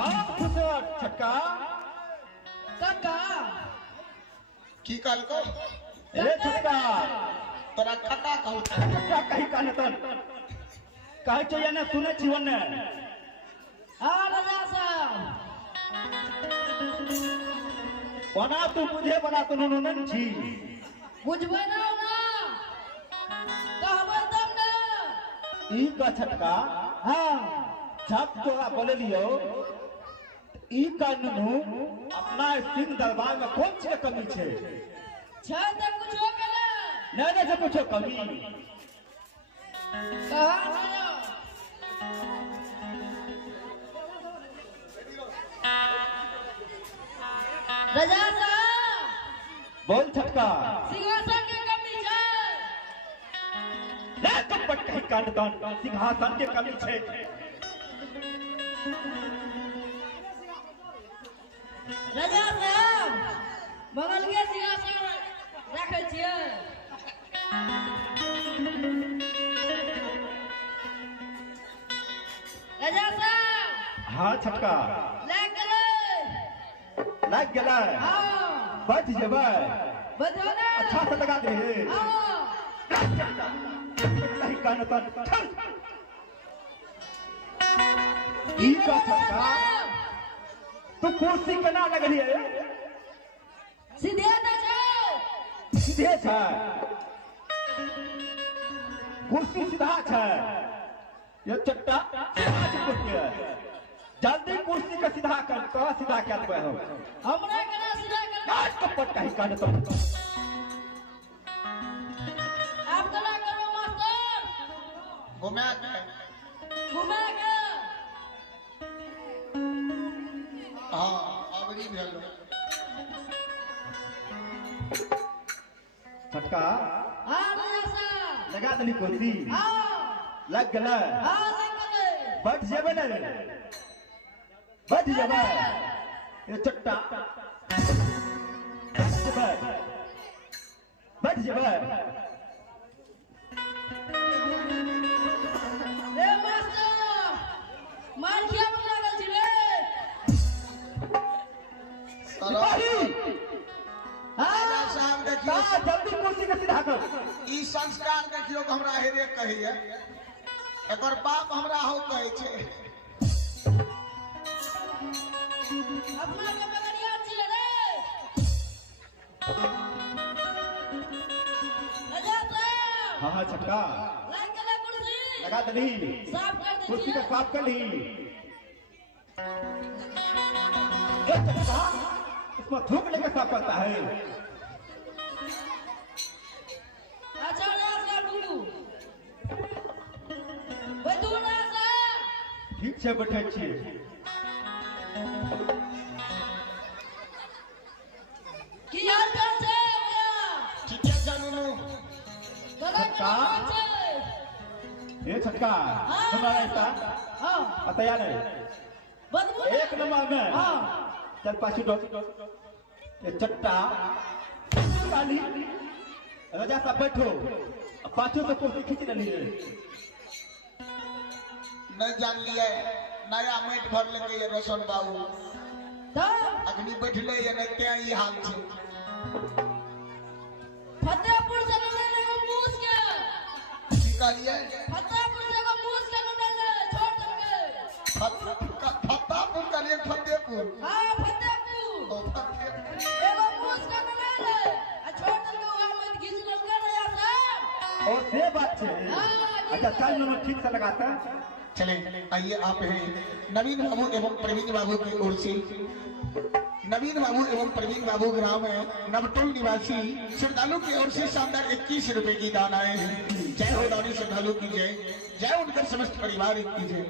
छटका काका की काल को ए छटका तोरा कटा कहू छटका कहीं काने तन कहे चाहिए ना सुने जीवन ने हाँ राजा साहब बना तू मुझे बना तू नन छी बुझबे ना कहबे तब ना ई का छटका हाँ जब तोरा बोले लियो ई कानूनू अपना सिंह दरबार में कौन सी कमी छे छ त कुछो केला नहीं से कुछ कमी कहां गयो राजा साहब बोल छटका सिंहासन के कमी छे ले कपट कहीं कांडतन सिंहासन के कमी छे राजा साहब बगल के सिंहासन रखे छिए राजा साहब हाँ छटका लग गया हाँ बच जेबे बता ना अच्छा से लगा दे हाँ कहीं कांडतन ई का छटका तू कुर्सी के ना लगलिए सीधे ना जाओ सीधे छे कुर्सी सीधा छे ये चट्टा आज कुर्सी जल्दी कुर्सी के सीधा कर तो सीधा कर दे हो हमरा केना सीधा कर आज कपट कहीं काट तो आप केना करो मास्टर घुमा घुमा के हां अबरी भेल छटका हां राजा साहब लगा दली कुर्सी हां लग गला हां लग गए बैठ जेबे ना बैठ जेबे ये चट्टा बैठ जेबे रे मास्टर मार किया लागल छी रे सिपाही राजा साहब देखियो जल्दी कुर्सी के सीधा कर ई संस्कार देखियो कि हमरा हेरे कहिए एकर बाप हमरा हो कहै छै अपना के बगरिया छी रे राजा साहब हाँ छटका लग गला कुर्सी लगा दली साफ कर कुर्सी दीजिए का साफ कर ली चट्टा इसमें थूक लेके साफ करता है अच्छा राजा साहब रुकू बैठू राजा साहब ठीक से बैठे छी की हाल चाल छै भैया ठीक है जानू गला छक्का। छै ये छटका सुना ऐसा हां अतया नहीं बदबू एक नंबर में हां चल पाछू डो ये चट्टा काली राजा साहब बैठो पाछू से कुर्सी खींच रही है नहीं जान लिया नया मेट भर लेके ये रोशन बाबू तब अग्नि बैठले ये नहीं ते ई हाल छै फतेहपुर से ले ले मूस के की कहलिए फतेहपुर से को मूस के ले ले छोड़ दे फतेहपुर कहलिए फतेहपुर हां फतेहपुर ओ फतेहपुर एगो मूस के ले ले आ छोड़ दे वहां मत घिस ले राजा साहब और से बात है अच्छा चल नंबर ठीक से लगाता चले आइए आप हैं नवीन बाबू एवं प्रवीण बाबू की ओर से नवीन बाबू एवं प्रवीण बाबू ग्राम है नवटोल निवासी श्रद्धालु की ओर से शानदार 21 रुपए की दान आए हैं जय हो दानी श्रद्धालु की जय जय उनकर समस्त परिवार की जय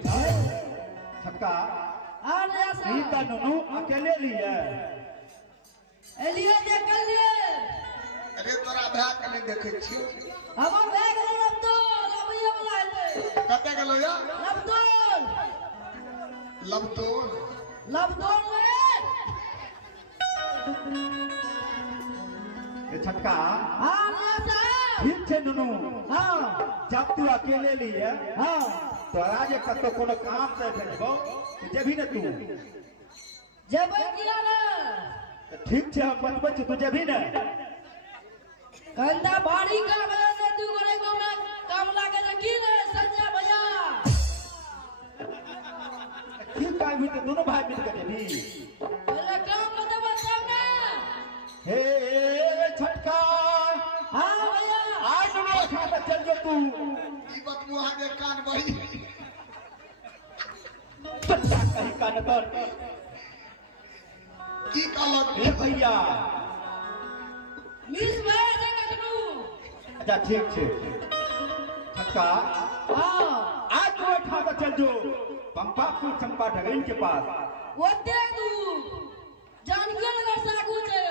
छक्का हां राजा ई साहब का ननू अकेले लिए एलिए देख लिए अरे तोरा भा के नहीं देखे छियो हमर भए गेल अब तो लबइया वाला हेते कते गेलो या लबदोल लबतोर लबदोल रे ये छक्का हां राजा साहब ठीक है नुनू। हाँ जब तू अकेले लिए हाँ तो आज कतो कोनो काम से भेजबो तो जेबी न तू। जब किया ना ठीक है हम बतबै छी, तू जेबी न। कंधा भारी काम है से तू करे को मैं काम लागे रखी ले संजय भैया। ठीक काम भी तो दोनों भाई मिल के जेबी। पहले काम बतावा तब ना। हे छटका हाँ भैया आज नुनू खाता चल जो तू। ई बात मुहा दे कान बड़ी चट्टा कहीं कान कर। की कहलक हे भैया मिस भाई से कटनू। अच्छा ठीक है छटका हाँ आज तू खाता चल जो पंपापुर चंपा ढगइन के पास। वो दे तू जान के लगा सागु छे।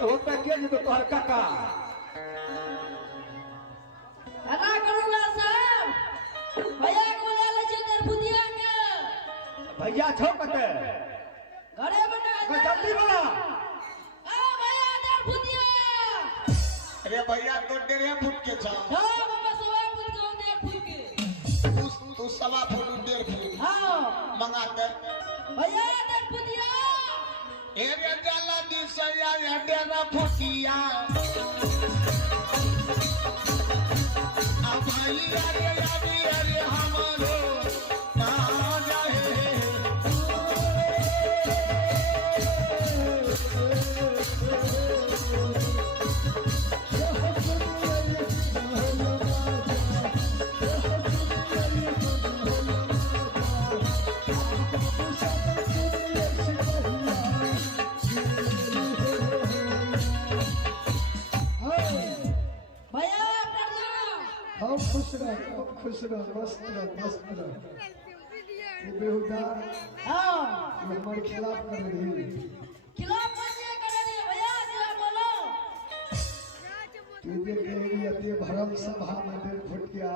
वो पैकेज तो तोहर काका हना करूंगा साहब भैया को ले ले जे तेर बुदिया के। भैया छो कते घरे बना जल्दी बोला। आ भैया तेर बुदिया। अरे भैया तो 1.5 फुट के छ हाँ मम्मा सवा बुद के तेर फुट के। तू 1.5 फुट 1.5 फुट हाँ मंगा दे। भैया तेर बुदिया। एरे जाला दिसया या 1.5 फुटिया आ भाई अरे हमरो ना जाए। भैया प्रणाम। हम खुश रह मस्त रह। ये बेहुदा हाँ ये हमारे खिलाफ कर रही है। खिलाफ मत करे रे भैया क्या बोलो। तू देख रही अति भरम सभा में 1.5 फुट के आ।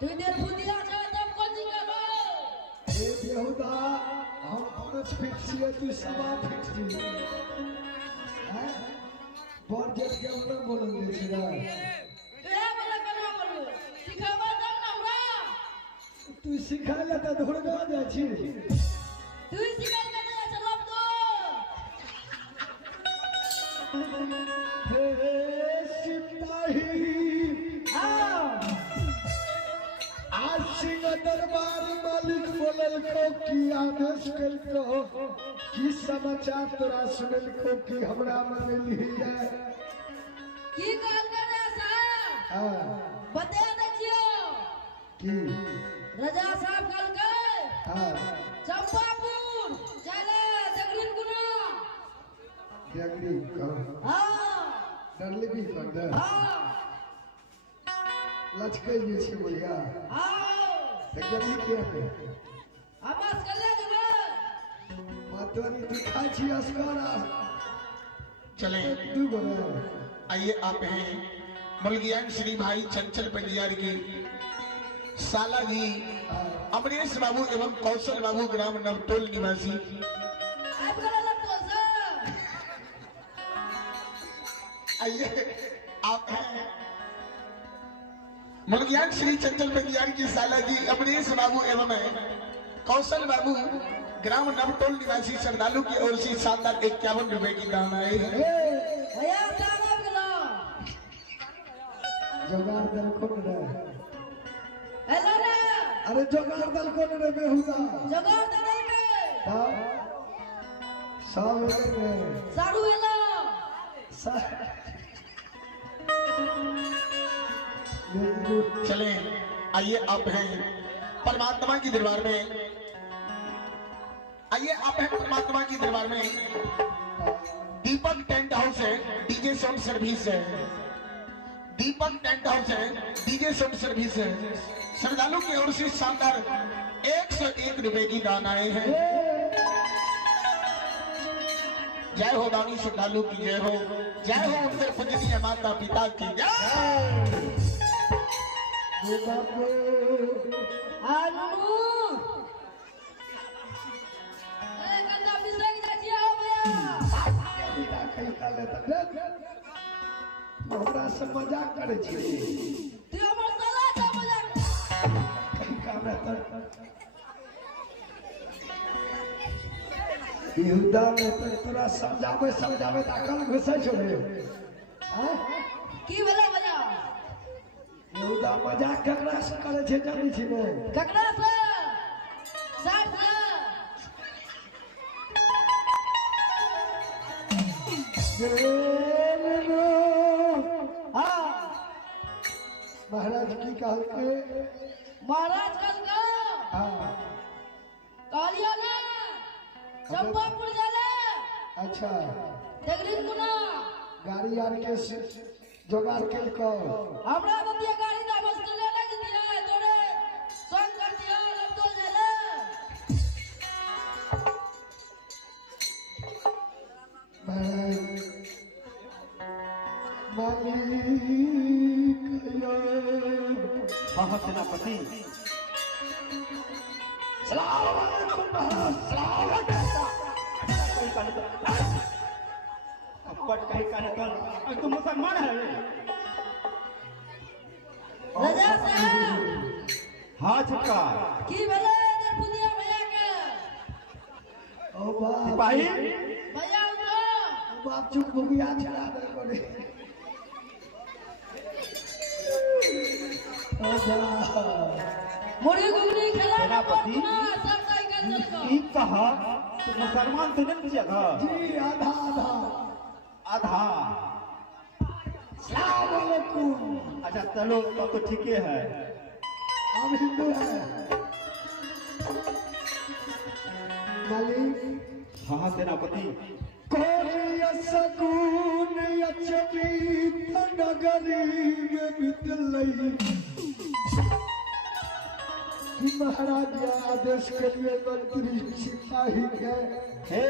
तू तेर बुदिया छे तब कौन सी करो। ये बेहुदा हम 5 फीट छिए तू 1.5 फीट छी। हैं बड़ जेठ के उन्हें बोलन दे छी ना। तू है बोला करना बोलो सिखावा दम ना हमरा। तू सिखा ले त धुरगा जा छी। तू ही सिखाई के दे चलब तो। हे सिपाही हाँ आज सिंह दरबार मालिक बोलल को कि आदेश कल को कि समाचार तोरा सुनल को कि हमरा में मिली है। की कहल करे साहब हाँ बता दीजियो। कि रजा साहब कहल के हाँ चंपापुर चले जगरीन गुना। देखली कहो हाँ डरली भी कर दे हाँ लचके भी छी बोलिया हाँ देखली के है आवाज कर ले जगह। मातोनी दिखा छी अस्कारा चले तू बोले। आइए आप हैं मुलगियान श्री भाई चंचल पंडियार की साला जी अमरीश बाबू एवं कौशल बाबू ग्राम नवटोल निवासी। आप कर लग तो सर। आइए आप हैं मुलगियान श्री चंचल पंडियार की साला जी अमरीश बाबू एवं कौशल बाबू ग्राम नवटोल निवासी श्रद्धालु की ओर से शानदार 51 रुपए की दान आए हैं। भैया साहब गलो जोगाड़ दल कौन रे? हेलो रे अरे जोगाड़ दल कौन रे बेहुदा? जगह तो नहीं में हाँ सब रे सारू हेलो चले आइए आप हैं परमात्मा की दरबार में। आइए आप हैं परमात्मा की दरबार में। दीपक टेंट हाउस है, डीजे साउंड सर्विस है। दीपक टेंट हाउस है, डीजे साउंड सर्विस है। श्रद्धालु की ओर से शानदार 101 रुपए की दान आए हैं। जय हो दानी श्रद्धालु की जय हो, जय हो उनसे पूजनीय माता पिता की जय। आलू ए कंदा बिसक जा छिया हो भैया कहीं का लेता रे हमरा से मजाक करे छी तू हमर साला का मजाक कहीं का लेता यहूदा में तो तोरा समझावे त अकल घुसे छो रे हैं की भेलै मजा यहूदा मजाक ककरा से करे छे जानी छी ने ककरा से साथ महाराज की कहलके महाराज कल का हाँ कालिया ना चंपापुर जाले अच्छा देखली कुना गाड़ी आर के जोगाड़ के को हमरा बतिया गाड़ी ना बस ले ले दिया तोरे संग कर दिया लब तो जाले हाँ हाँ सेनापति कहीं का तुम मुसलमान है राजा साहब हाँ छक्का की भेलै दरपुदिया भैया के ओ बाप सिपाही भैया उठो बाप चुप बुगिया चला दे कोने ओ बाप मुड़ी गुगली खेला सेनापति सब साइकिल चल को ई कहा तो मुसलमान तो नहीं जगह जी आधा आधा आधा सलाम अलैकुम अच्छा चलो तो ठीक है हम हिंदू हैं मालिक हाँ हाँ सेनापति कोरिया सगुन अचबीत नगरी में बितलई कि महाराज आदेश के लिए मंत्री सिपाही के हे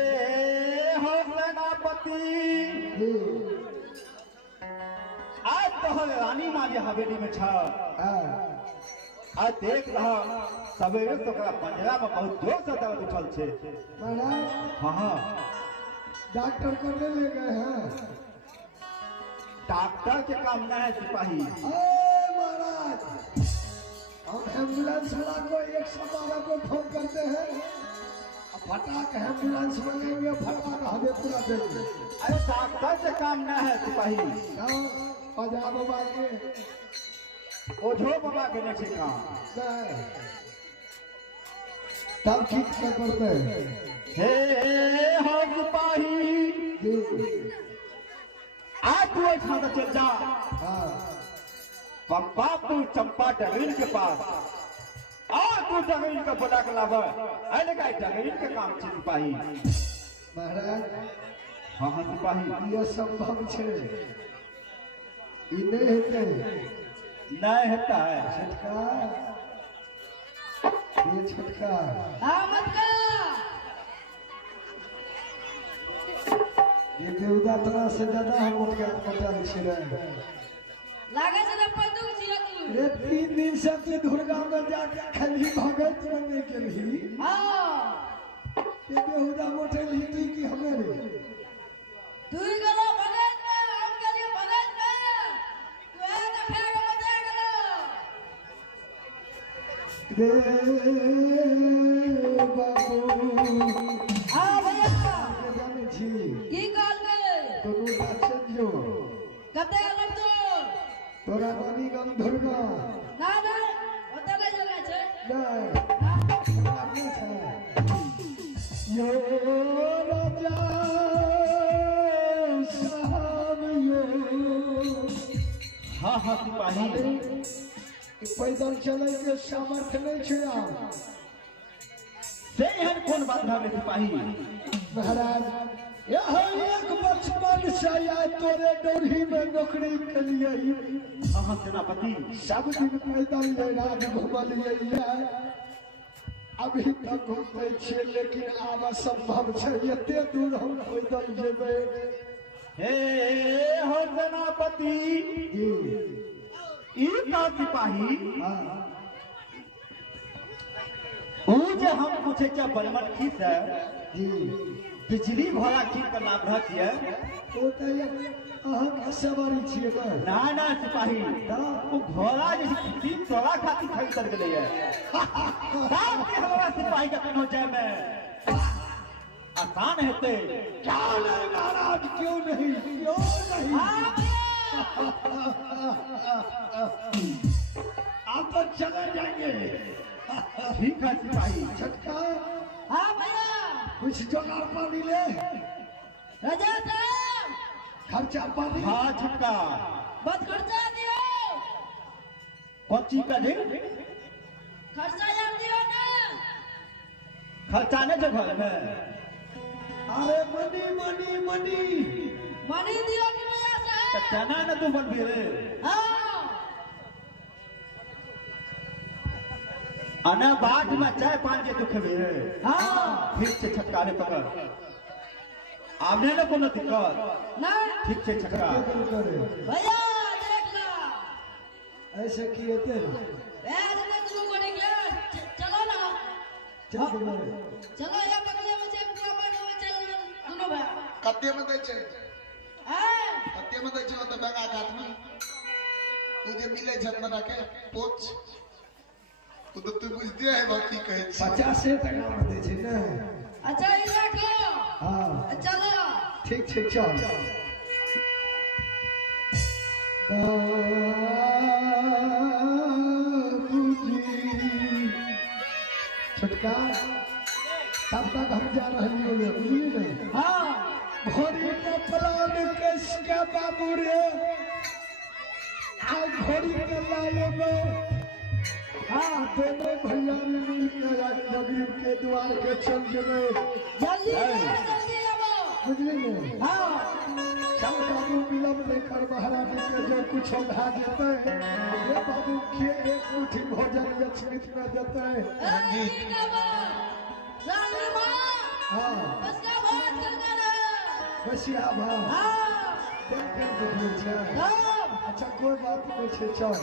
हो सेनापति आज तो रानी माँ जी हवेली में छा आज देख रहा सवेरे तो पंजरा में बहुत जोर से दर्द उठल छे महाराज हाँ हाँ डॉक्टर करने ले गए हैं डॉक्टर के काम न है सिपाही महाराज हम एम्बुलेंस वाला को 112 को फोन करते हैं फटाक एम्बुलेंस मंगेंगे फटाक हमें पूरा देंगे अरे डॉक्टर से काम न है सिपाही पंजाब बाबा के ओझो बाबा के नहीं काम तब ठीक से करते हैं हे हो सिपाही आज तू ऐसा तो चल जा पंपापुर चंपा डगरीन के पास और तू डगरीन का बुला के लाभ अरे का डगरीन के काम छे सिपाही महाराज हाँ हाँ सिपाही ये संभव छे ई नहीं हेते नहीं होता है छटका ये छटका आमद का ये देवदा तरह से ज्यादा हम उनके पता छिरे लागे से न पैदुक छिया तू रे 3 दिन से तू दुर्गा में जाके खाली भगत बनने के लिए हां ये बेहुदा मोटे लीटी की हमें रे तू ही गलो भगत में हम के लिए भगत में तू है ना खा के मजा रे बाबू हां भैया जाने छी की काल के दोनों बात जो कते अलग तो तोरा रानी गम दुर्गा ना ना होता नहीं जगह छे नहीं नहीं है यो राजा साहब यो हाँ हाँ सिपाही पैदल चले के सामर्थ्य नहीं छे से हर कौन बात भावे सिपाही महाराज यह एक बचपन से आया तोरे डोरी में नौकरी के लिए हाँ हाँ सेनापति सब दिन पैदल ले राज घुमलिए अभी तक घूमते छे लेकिन आब असंभव छे एते दूर हम पैदल जेबे हे हो सेनापति ई का सिपाही ऊ जे हम पूछे क्या बलमट की से जी बिजली भरा कीन कर लाभ रह छिए ओ तो ये अहाँ सवारी छिए ना ना सिपाही वो घोड़ा जैसे तीन तोड़ा खाती खरीद कर गेलै है साहब के हमारा सिपाही का कनो जाय में आसान हेते क्या नहीं महाराज क्यों नहीं आप तो चले जाएंगे ठीक है सिपाही छटका हाँ भैया कुछ जुगाड़ पानी ले राजा साहब खर्चा पानी हाँ छटका बस खर्चा दियो कौन चीज का दिन खर्चा यार दियो ना खर्चा नहीं जो घर में अरे मनी मनी मनी मनी दियो कि भैया तो साहब चना न तू बन भी रे हाँ अना बाट में चाय पान के दुख भी है हाँ ठीक से छटकारे पकड़ आपने ना कोनो दिक्कत ना ठीक से छटका भैया देख ला ऐसे किए थे बैठ ना तुम को निकले चलो ना चल के मारे चलो या बगले में से पूरा बने में चल दोनों भाई कत्ते में दै छै हैं कत्ते में दै छै तो बेगा घाट में उ जे मिले छत में के पोछ उ तो तू बुझते है बाकी कहे छै 50 टका में दे छै ना अच्छा ये रखो हाँ चलो ठीक ठीक चल छटका तब तक हम जा रहे हैं बुझलिए ना हाँ घोड़ी का प्लान कस के बाबू रे आज घोड़ी के लाए में हाँ दोनों भैया मिल के आज नगरीब के द्वार के चल गए जल्दी जल्दी आओ बुझली ने हाँ चल बाबू विलम्ब लेकर महारानी के जो कुछ उठा देते हैं ये बाबू के एक मुट्ठी भोजन यक्षित में देते हैं ठीक है बा रानी माँ हाँ बस का बात करना बसिया भाव हाँ देख देखो छै सब अच्छा कोई बात नहीं छै चल